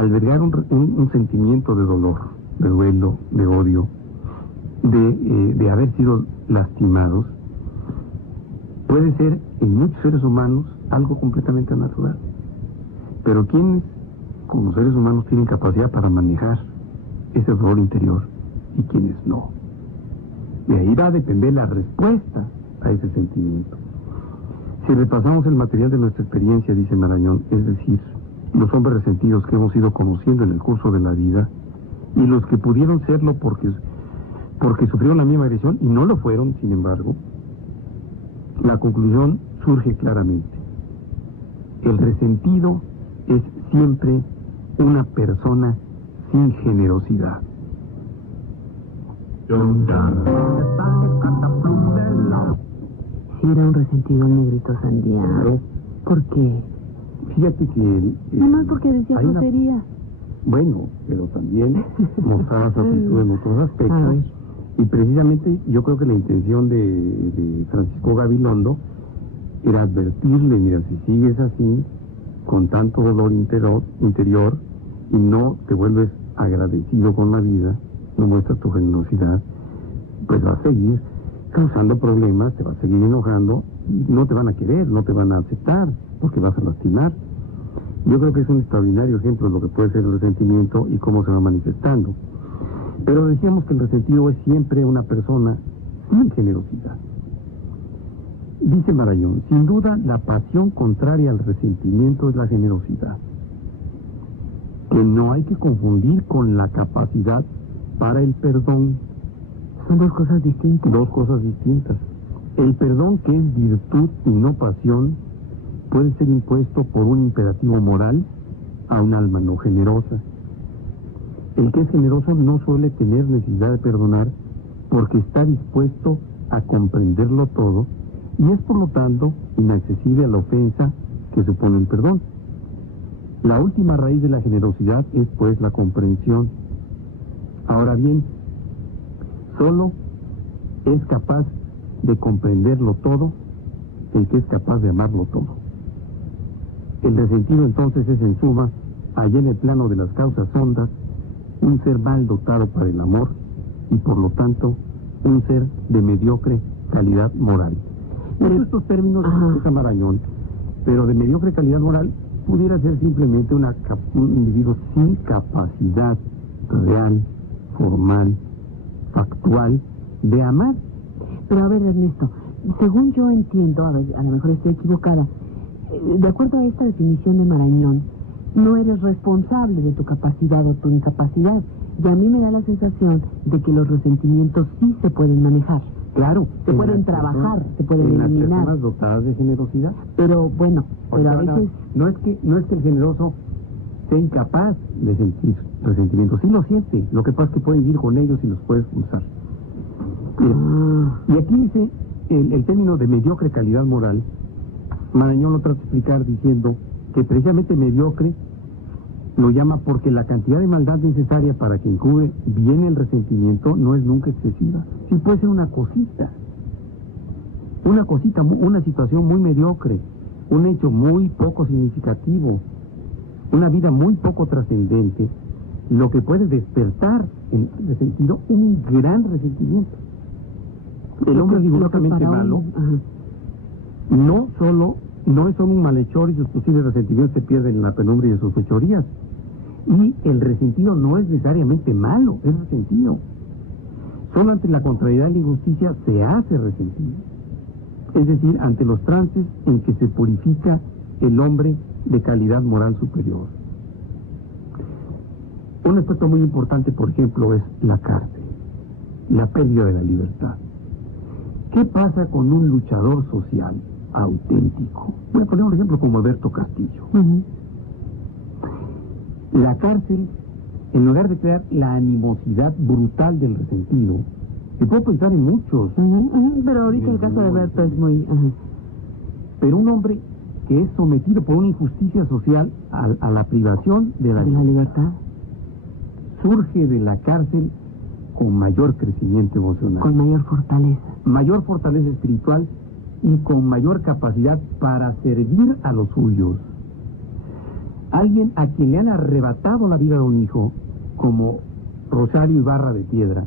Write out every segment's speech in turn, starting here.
albergar un sentimiento de dolor, de duelo, de odio, de haber sido lastimados, puede ser en muchos seres humanos algo completamente natural. Pero quienes, como seres humanos, tienen capacidad para manejar ese dolor interior y quienes no. De ahí va a depender la respuesta a ese sentimiento. Si repasamos el material de nuestra experiencia, dice Marañón, es decir, los hombres resentidos que hemos ido conociendo en el curso de la vida y los que pudieron serlo porque sufrieron la misma agresión y no lo fueron, sin embargo, la conclusión surge claramente. El resentido es siempre una persona sin generosidad. Si era un resentido el negrito Sandía. ¿Por qué? Fíjate que... no es porque decía grosería. Bueno, pero también mostraba su actitud en otros aspectos. Y precisamente yo creo que la intención de Francisco Gabilondo era advertirle, mira, si sigues así, con tanto dolor interior, y no te vuelves agradecido con la vida, no muestras tu generosidad, pues vas a seguir causando problemas, te vas a seguir enojando, y no te van a querer, no te van a aceptar, porque vas a lastimar. Yo creo que es un extraordinario ejemplo de lo que puede ser el resentimiento y cómo se va manifestando. Pero decíamos que el resentido es siempre una persona sin generosidad. Dice Marañón, sin duda la pasión contraria al resentimiento es la generosidad, que no hay que confundir con la capacidad para el perdón. Son dos cosas distintas. Dos cosas distintas. El perdón, que es virtud y no pasión, puede ser impuesto por un imperativo moral a un alma no generosa. El que es generoso no suele tener necesidad de perdonar porque está dispuesto a comprenderlo todo y es por lo tanto inaccesible a la ofensa que supone el perdón. La última raíz de la generosidad es pues la comprensión. Ahora bien, solo es capaz de comprenderlo todo el que es capaz de amarlo todo. El resentido entonces es en suma, allá en el plano de las causas hondas, un ser mal dotado para el amor y por lo tanto un ser de mediocre calidad moral. En estos términos usa Marañón, pero de mediocre calidad moral pudiera ser simplemente un individuo sin capacidad real, formal, factual de amar. Pero a ver, Ernesto, según yo entiendo, a lo mejor estoy equivocada, de acuerdo a esta definición de Marañón, no eres responsable de tu capacidad o tu incapacidad. Y a mí me da la sensación de que los resentimientos sí se pueden manejar. Claro. Se pueden trabajar, se pueden eliminar. En las personas dotadas de generosidad. Pero bueno, pero a veces... No es que el generoso sea incapaz de sentir resentimientos. Sí lo siente. Lo que pasa es que puede vivir con ellos y los puede expulsar. Y aquí dice el término de mediocre calidad moral. Marañón lo trata de explicar diciendo que precisamente mediocre lo llama porque la cantidad de maldad necesaria para que incube bien el resentimiento no es nunca excesiva. Sí puede ser una cosita, una situación muy mediocre, un hecho muy poco significativo, una vida muy poco trascendente, lo que puede despertar en resentido un gran resentimiento. El hombre rigurosamente malo no es solo un malhechor y sus posibles resentimientos se pierden en la penumbra de sus fechorías. Y el resentido no es necesariamente malo, es resentido. Solo ante la contrariedad y la injusticia se hace resentido. Es decir, ante los trances en que se purifica el hombre de calidad moral superior. Un aspecto muy importante, por ejemplo, es la cárcel, la pérdida de la libertad. ¿Qué pasa con un luchador social auténtico? Voy a poner un ejemplo como Alberto Castillo. La cárcel, en lugar de crear la animosidad brutal del resentido, y puedo pensar en muchos. Pero ahorita el caso de Alberto es muy... Pero un hombre que es sometido por una injusticia social a la privación de la libertad, surge de la cárcel con mayor crecimiento emocional, con mayor fortaleza espiritual y con mayor capacidad para servir a los suyos. Alguien a quien le han arrebatado la vida de un hijo, como Rosario Ibarra de Piedra,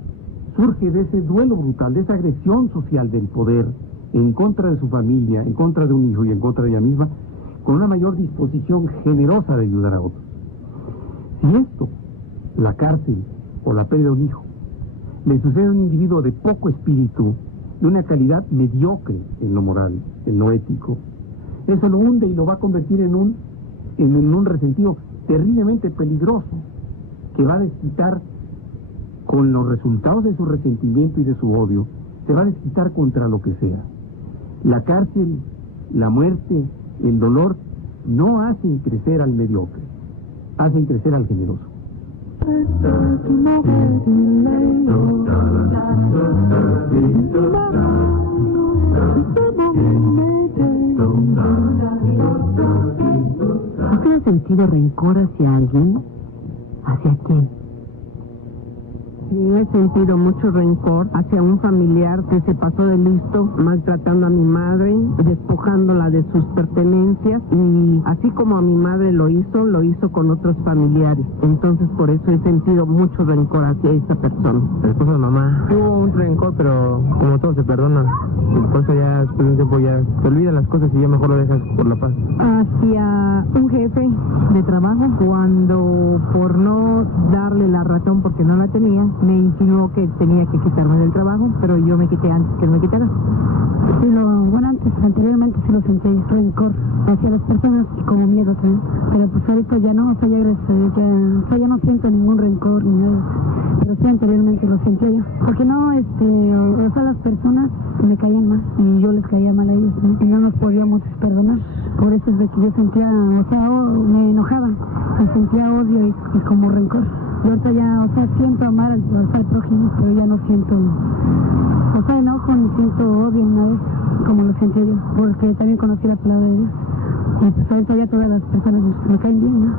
surge de ese duelo brutal, de esa agresión social del poder en contra de su familia, en contra de un hijo y en contra de ella misma, con una mayor disposición generosa de ayudar a otros. Si esto, la cárcel o la pérdida de un hijo, le sucede a un individuo de poco espíritu, de una calidad mediocre en lo moral, en lo ético, eso lo hunde y lo va a convertir en un resentido terriblemente peligroso, que va a desquitar con los resultados de su resentimiento y de su odio, se va a desquitar contra lo que sea. La cárcel, la muerte, el dolor no hacen crecer al mediocre, hacen crecer al generoso. ¿Usted ha sentido rencor hacia alguien? ¿Hacia quién? Sí, he sentido mucho rencor hacia un familiar que se pasó de listo, maltratando a mi madre, despojándola de sus pertenencias, y así como a mi madre lo hizo con otros familiares. Entonces por eso he sentido mucho rencor hacia esa persona. El esposo de mamá tuvo un rencor, pero como todo se perdona, y por eso ya después de un tiempo ya te olvidan las cosas y ya mejor lo dejas por la paz. Hacia un jefe de trabajo, cuando por no darle la razón porque no la tenía, me insinuó que tenía que quitarme del trabajo, pero yo me quité antes que él me quitara. Sí, anteriormente sí lo sentí, rencor hacia las personas y como miedo también, pero pues ahorita ya no, ya gracias a Dios, ya no siento ningún rencor ni nada, pero sí anteriormente lo sentía yo, porque no, o sea, las personas me caían mal y yo les caía mal a ellos, ¿no? Y no nos podíamos perdonar, por eso es de que yo sentía, me enojaba, y sentía odio y como rencor. Y ahorita ya, siento amar al prójimo, pero ya no siento, enojo ni siento odio una vez, como lo sentía yo, porque también conocí la palabra de Dios. Y pues ahorita ya todas las personas me caen bien, ¿no?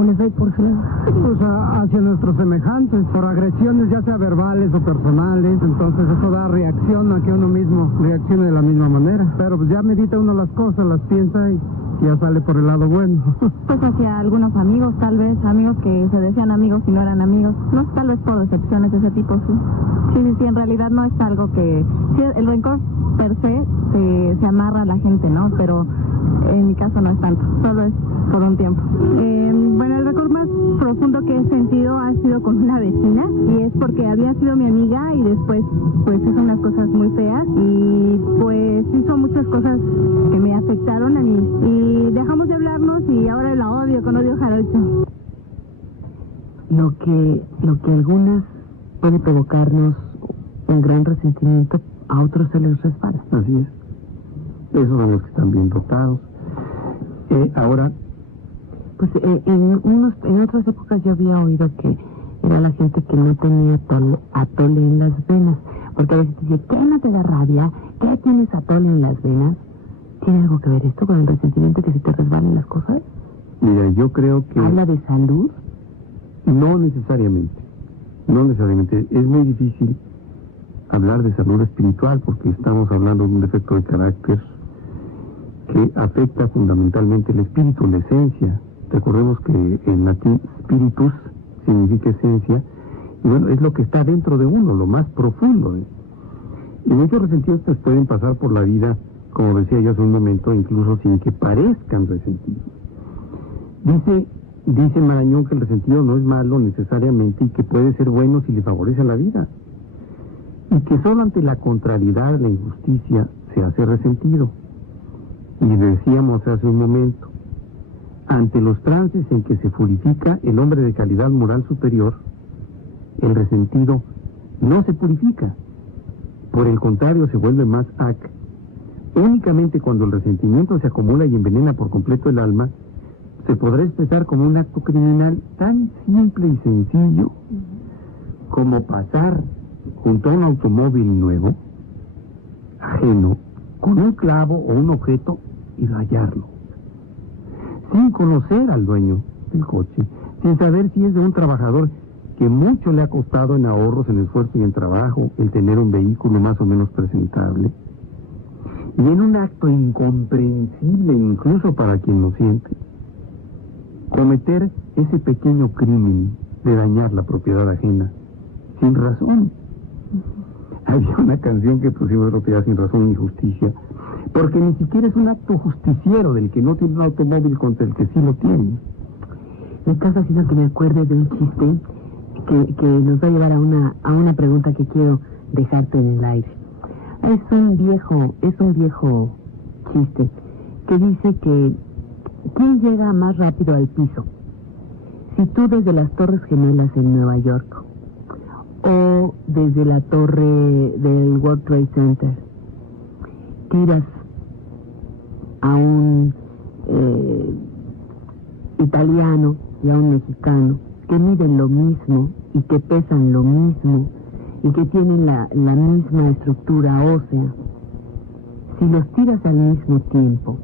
O les doy por su lado. Pues hacia nuestros semejantes, por agresiones ya sea verbales o personales, entonces eso da reacción a que uno mismo reaccione de la misma manera. Pero pues ya medita uno las cosas, las piensa y ya sale por el lado bueno. Pues hacia algunos amigos, tal vez, amigos que se decían amigos y no eran amigos. No, tal vez por decepciones de ese tipo, sí. Sí, en realidad no es algo que... Sí, el rencor per se se amarra a la gente, ¿no? Pero en mi caso no es tanto, solo es por un tiempo. Bueno, el rencor más profundo que he sentido ha sido con una vecina, y es porque había sido mi amiga y después pues hizo unas cosas muy feas y pues hizo muchas cosas que me afectaron a mí y dejamos de hablarnos y ahora la odio con odio jarocho. Lo que algunas puede provocarnos un gran resentimiento, a otros se les resbala. Así es. Esos son los que están bien dotados. Ahora, pues en otras épocas yo había oído que era la gente que no tenía atole en las venas, porque a veces te dice, ¿qué no te da rabia? ¿Qué tienes atole en las venas? ¿Tiene algo que ver esto con el resentimiento, que se te resbalen las cosas? Mira, yo creo que... ¿Habla de salud? No necesariamente. No necesariamente. Es muy difícil hablar de salud espiritual porque estamos hablando de un defecto de carácter que afecta fundamentalmente el espíritu, la esencia. Recordemos que en latín spiritus significa esencia, y bueno, es lo que está dentro de uno, lo más profundo. Y muchos resentidos pues pueden pasar por la vida, como decía yo hace un momento, incluso sin que parezcan resentidos. Dice Marañón que el resentido no es malo necesariamente y que puede ser bueno si le favorece a la vida. Y que solo ante la contrariedad, la injusticia, se hace resentido. Y decíamos hace un momento, ante los trances en que se purifica el hombre de calidad moral superior, el resentido no se purifica. Por el contrario, se vuelve más ac. Únicamente cuando el resentimiento se acumula y envenena por completo el alma, se podrá expresar como un acto criminal tan simple y sencillo como pasar junto a un automóvil nuevo, ajeno, con un clavo o un objeto y rayarlo, sin conocer al dueño del coche, sin saber si es de un trabajador que mucho le ha costado en ahorros, en esfuerzo y en trabajo el tener un vehículo más o menos presentable, y en un acto incomprensible incluso para quien lo siente. cometer ese pequeño crimen de dañar la propiedad ajena, sin razón. Había una canción que pusimos el otro día, Sin razón ni justicia, porque ni siquiera es un acto justiciero del que no tiene un automóvil contra el que sí lo tiene. Me estás haciendo que me acuerde de un chiste que nos va a llevar a una pregunta que quiero dejarte en el aire. Es un viejo chiste que dice que ¿quién llega más rápido al piso? Si tú desde las Torres Gemelas en Nueva York o desde la torre del World Trade Center tiras a un italiano y a un mexicano que miden lo mismo y que pesan lo mismo y que tienen la misma estructura ósea, si los tiras al mismo tiempo,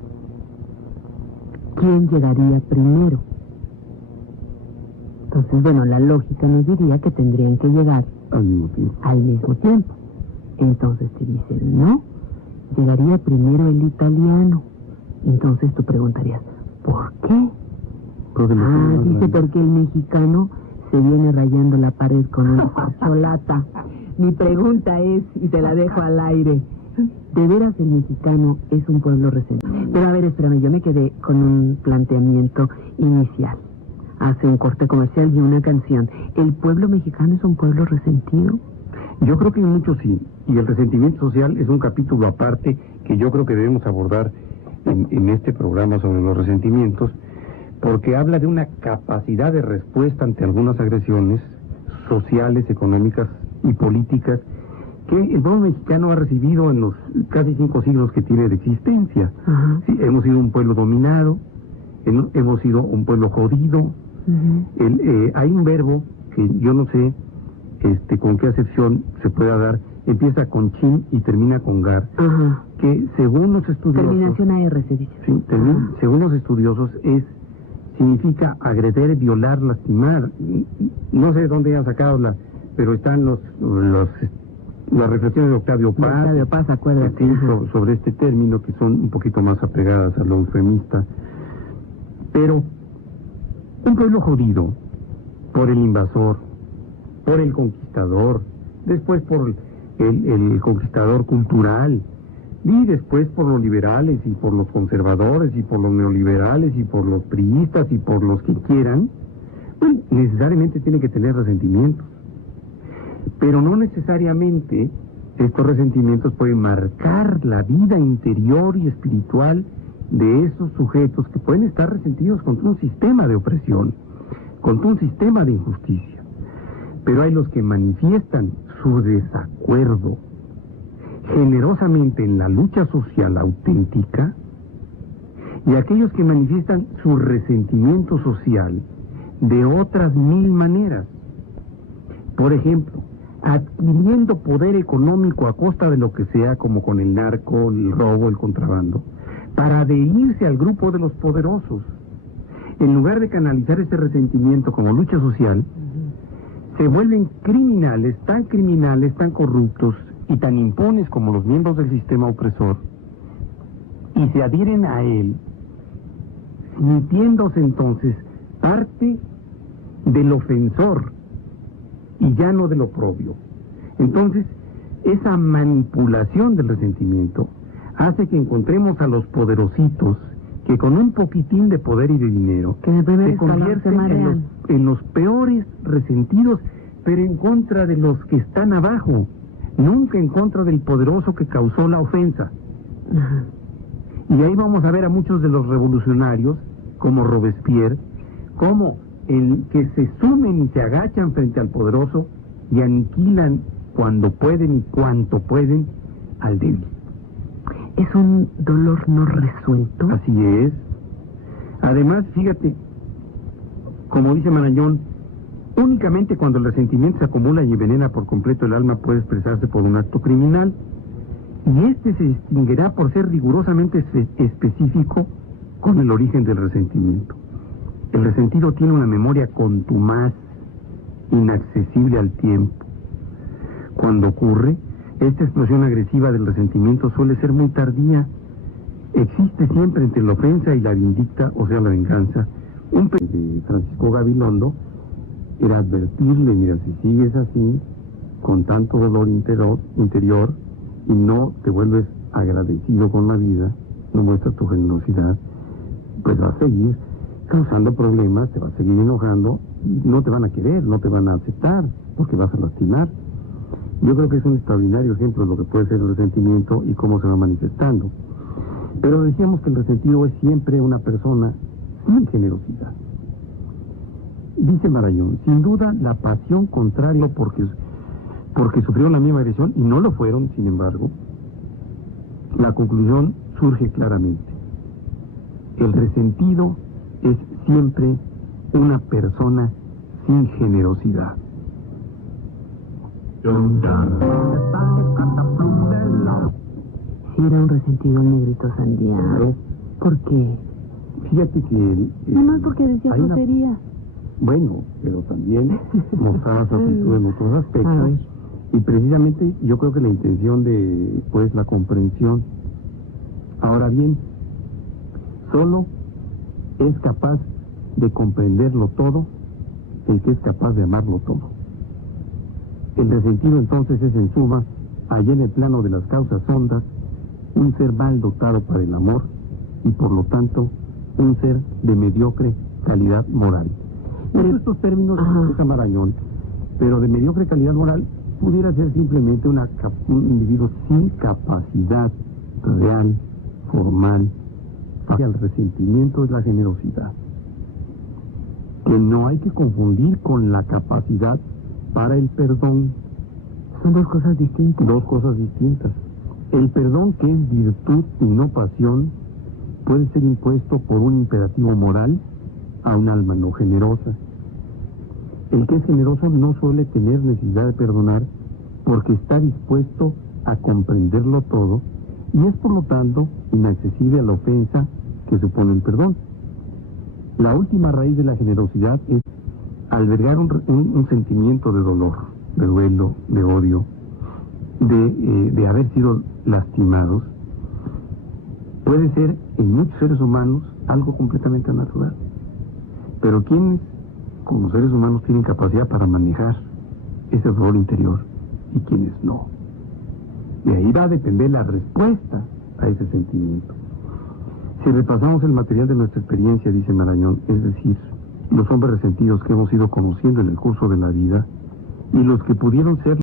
¿quién llegaría primero? Entonces, bueno, la lógica nos diría que tendrían que llegar al mismo tiempo. Entonces te dicen, no, llegaría primero el italiano. Entonces tú preguntarías, ¿por qué? Dice porque el mexicano se viene rayando la pared con una corcholata. Mi pregunta es, y te la dejo al aire, ¿de veras el mexicano es un pueblo resentido? Pero a ver, espérame, yo me quedé con un planteamiento inicial. Hace un corte comercial y una canción. ¿El pueblo mexicano es un pueblo resentido? Yo creo que en muchos sí, y el resentimiento social es un capítulo aparte que yo creo que debemos abordar en este programa sobre los resentimientos, porque habla de una capacidad de respuesta ante algunas agresiones sociales, económicas y políticas que el pueblo mexicano ha recibido en los casi 5 siglos que tiene de existencia. Sí, hemos sido un pueblo dominado, hemos sido un pueblo jodido. Hay un verbo que yo no sé con qué acepción se pueda dar, empieza con chin y termina con gar, que según los estudiosos... Terminación AR se dice. Sí, según los estudiosos significa agreder, violar, lastimar. No sé de dónde hayan sacado pero están las reflexiones de Octavio Paz. Octavio Paz, acuérdate. Sobre este término, que son un poquito más apegadas a lo eufemista. Pero un pueblo jodido por el invasor, por el conquistador, después por el conquistador cultural, y después por los liberales y por los conservadores y por los neoliberales y por los priistas y por los que quieran, bueno, necesariamente tiene que tener resentimientos. Pero no necesariamente estos resentimientos pueden marcar la vida interior y espiritual de esos sujetos que pueden estar resentidos contra un sistema de opresión, contra un sistema de injusticia. Pero hay los que manifiestan su desacuerdo generosamente en la lucha social auténtica, y aquellos que manifiestan su resentimiento social de otras 1000 maneras. Por ejemplo, adquiriendo poder económico a costa de lo que sea, como con el narco, el robo, el contrabando, para adherirse al grupo de los poderosos. En lugar de canalizar ese resentimiento como lucha social, se vuelven criminales, tan corruptos y tan impones como los miembros del sistema opresor, y se adhieren a él, sintiéndose entonces parte del ofensor y ya no del oprobio. Entonces, esa manipulación del resentimiento hace que encontremos a los poderositos que con un poquitín de poder y de dinero se convierten en los peores resentidos, pero en contra de los que están abajo, nunca en contra del poderoso que causó la ofensa. Y ahí vamos a ver a muchos de los revolucionarios, como Robespierre, como el que se sumen y se agachan frente al poderoso y aniquilan cuando pueden y cuanto pueden al débil. Es un dolor no resuelto. Así es. Además, fíjate, como dice Marañón, únicamente cuando el resentimiento se acumula y envenena por completo el alma puede expresarse por un acto criminal, y este se distinguirá por ser rigurosamente específico con el origen del resentimiento. El resentido tiene una memoria contumaz, inaccesible al tiempo. Cuando ocurre, esta explosión agresiva del resentimiento suele ser muy tardía. Existe siempre entre la ofensa y la vindicta, o sea, la venganza, De Francisco Gabilondo era advertirle, mira, si sigues así, con tanto dolor interior, y no te vuelves agradecido con la vida, no muestras tu generosidad, pues vas a seguir causando problemas, te vas a seguir enojando, y no te van a querer, no te van a aceptar, porque vas a lastimar. Yo creo que es un extraordinario ejemplo de lo que puede ser el resentimiento y cómo se va manifestando. Pero decíamos que el resentido es siempre una persona sin generosidad. Dice Marañón, sin duda la pasión contraria porque sufrieron la misma agresión y no lo fueron, sin embargo, la conclusión surge claramente. El resentido es siempre una persona sin generosidad. Si era un resentido el negrito Sandía. Claro. ¿Por qué? Fíjate que... No es porque decía hay una- grosería. Bueno, pero también mostraba su actitud en otros A aspectos. ver. Y precisamente yo creo que la intención de, pues, la comprensión. Ahora bien, solo es capaz de comprenderlo todo el que es capaz de amarlo todo. El resentido entonces es en suma, allá en el plano de las causas hondas, un ser mal dotado para el amor y por lo tanto un ser de mediocre calidad moral. Pero estos términos usa Marañón, pero de mediocre calidad moral pudiera ser simplemente un individuo sin capacidad real, formal. El resentimiento es la generosidad, que no hay que confundir con la capacidad para el perdón. Son dos cosas distintas. Dos cosas distintas. El perdón, que es virtud y no pasión, puede ser impuesto por un imperativo moral a un alma no generosa. El que es generoso no suele tener necesidad de perdonar porque está dispuesto a comprenderlo todo y es por lo tanto inaccesible a la ofensa que supone el perdón. La última raíz de la generosidad es albergar un sentimiento de dolor, de duelo, de odio, de haber sido lastimados. Puede ser en muchos seres humanos algo completamente natural, pero quienes como seres humanos tienen capacidad para manejar ese dolor interior y quienes no. De ahí va a depender la respuesta a ese sentimiento. Si repasamos el material de nuestra experiencia, dice Marañón, es decir, los hombres resentidos que hemos ido conociendo en el curso de la vida y los que pudieron ser